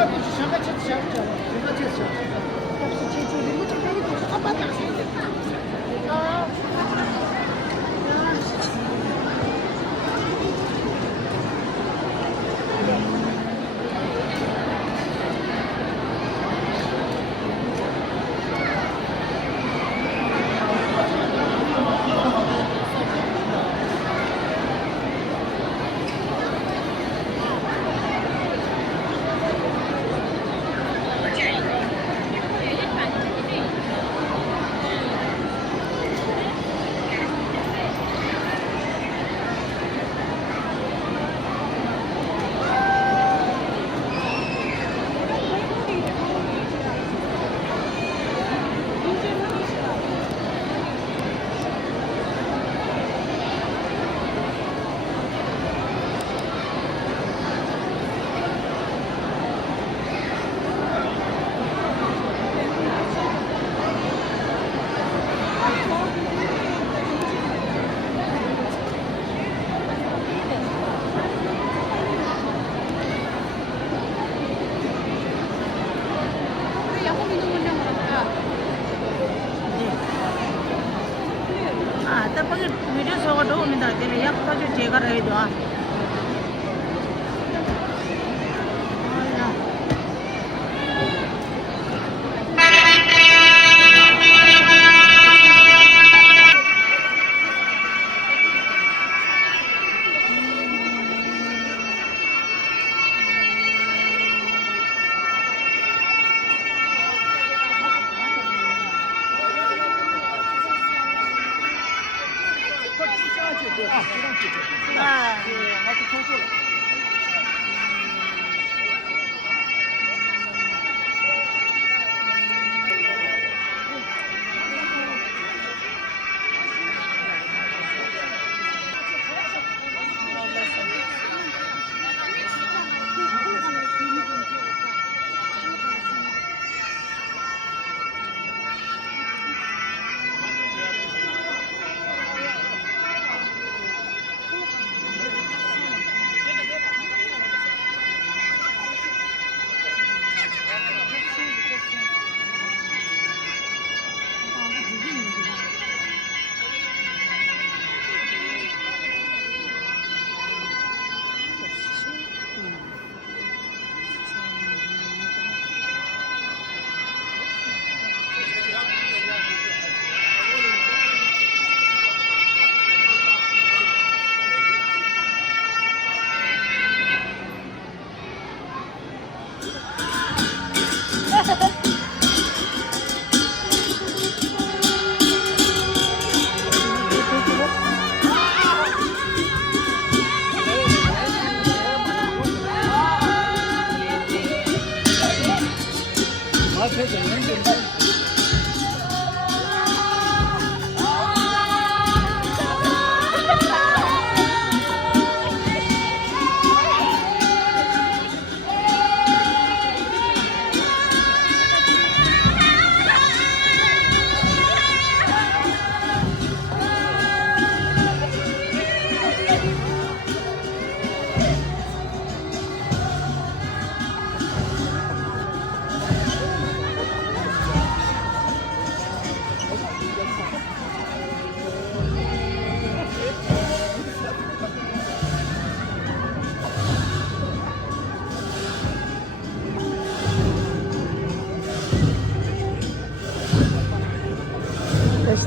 tapi video soal do minta dia ya apa je jaga rahi doa.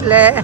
Le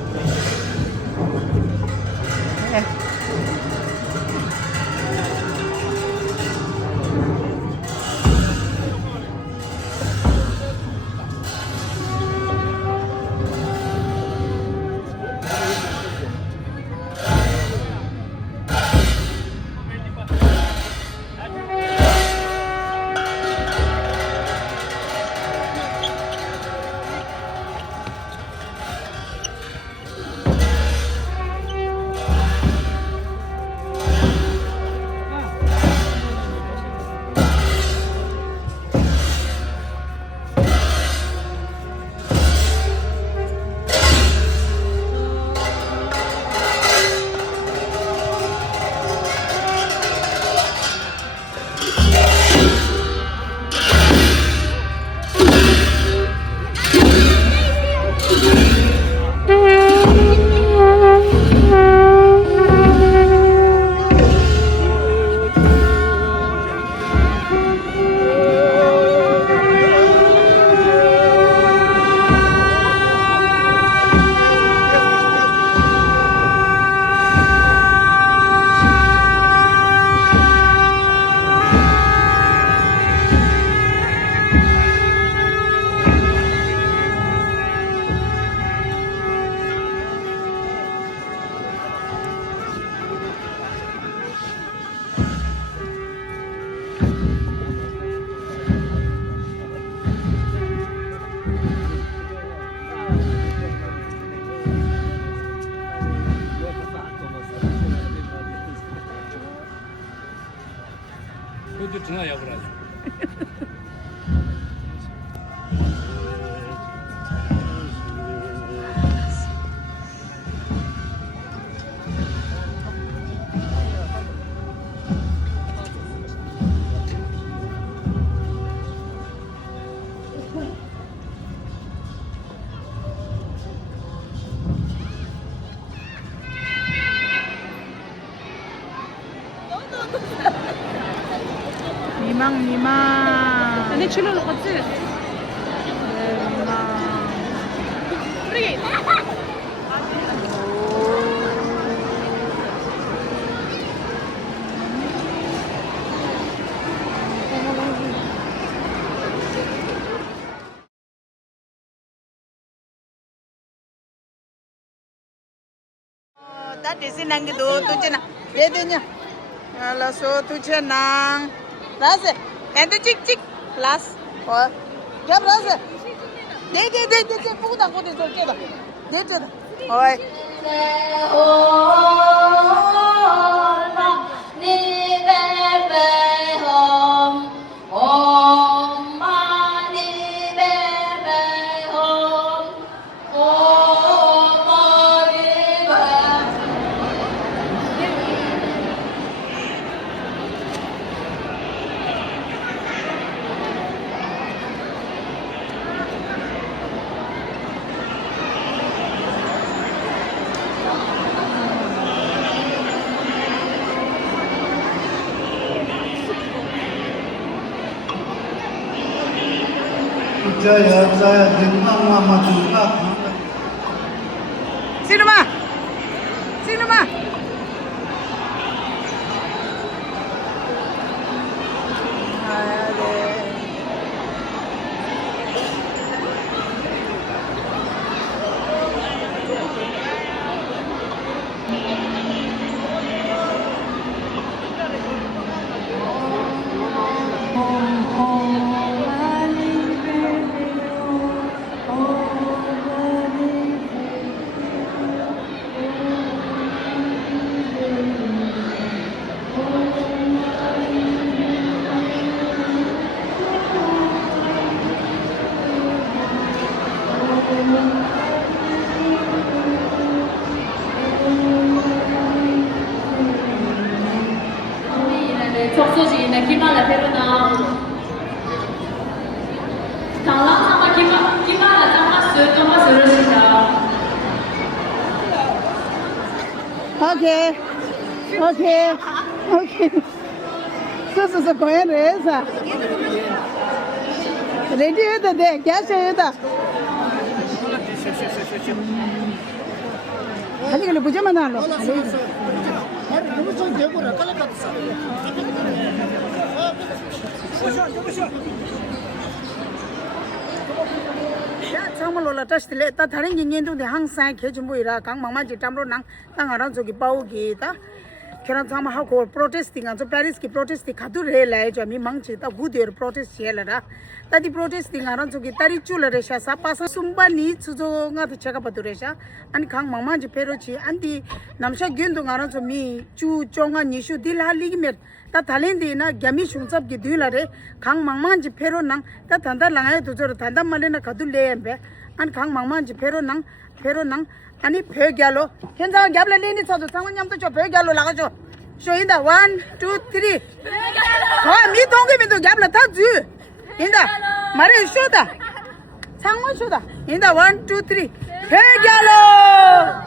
전화 여부라지. 미망. 근데 줄로 갔지? 미망. 그래. Ta để xin năng cái đồ tôi chơi nào để đi nha là số tôi chơi năng lá gì em tôi chích chích lá rồi ghép lá gì để不打我得做这个để这个rồi Sinema Sinema 속소지네 기말라 페루나 당랑상마 기말라 짱마스를 시다 Okay Eso se coge esa ready है तो दे क्या चाहिए था खाली खाली पूजा मना लो 정말 놀랐다시래 다 다른 인연도 항상 개준부이라 강망만지 담로낭 땅아랑 저기 바오기다 그런 참 하고 프로테스팅 안 페리스 기 프로테스트 가두래 라이 저미 망치 다 구디어 프로테스트 해라라 다디 프로테스팅 아랑 저기 다리 줄레레샤 사파사 숨바니 추조가 제가 받으래샤 아니 강망만지 페로치 안디 남샤 견동 아랑 저미 주종아 니슈 딜할리기메 다 달린디나 겸이 슝섭 기 딜라레 강망만지 페로낭 다 단달랑에 도저로 단단말레나 가둘래 엠베 안 강망만지 페로낭 아니 벼갸로 현장 갸블레 리니 차도 상원냠도 저 벼갸로 나가죠 쇼인다 1 2 3 와 미동게미도 갸블레 타주 인다 말해 쇼다 상원 쇼다 인다 1 2 3 벼갸로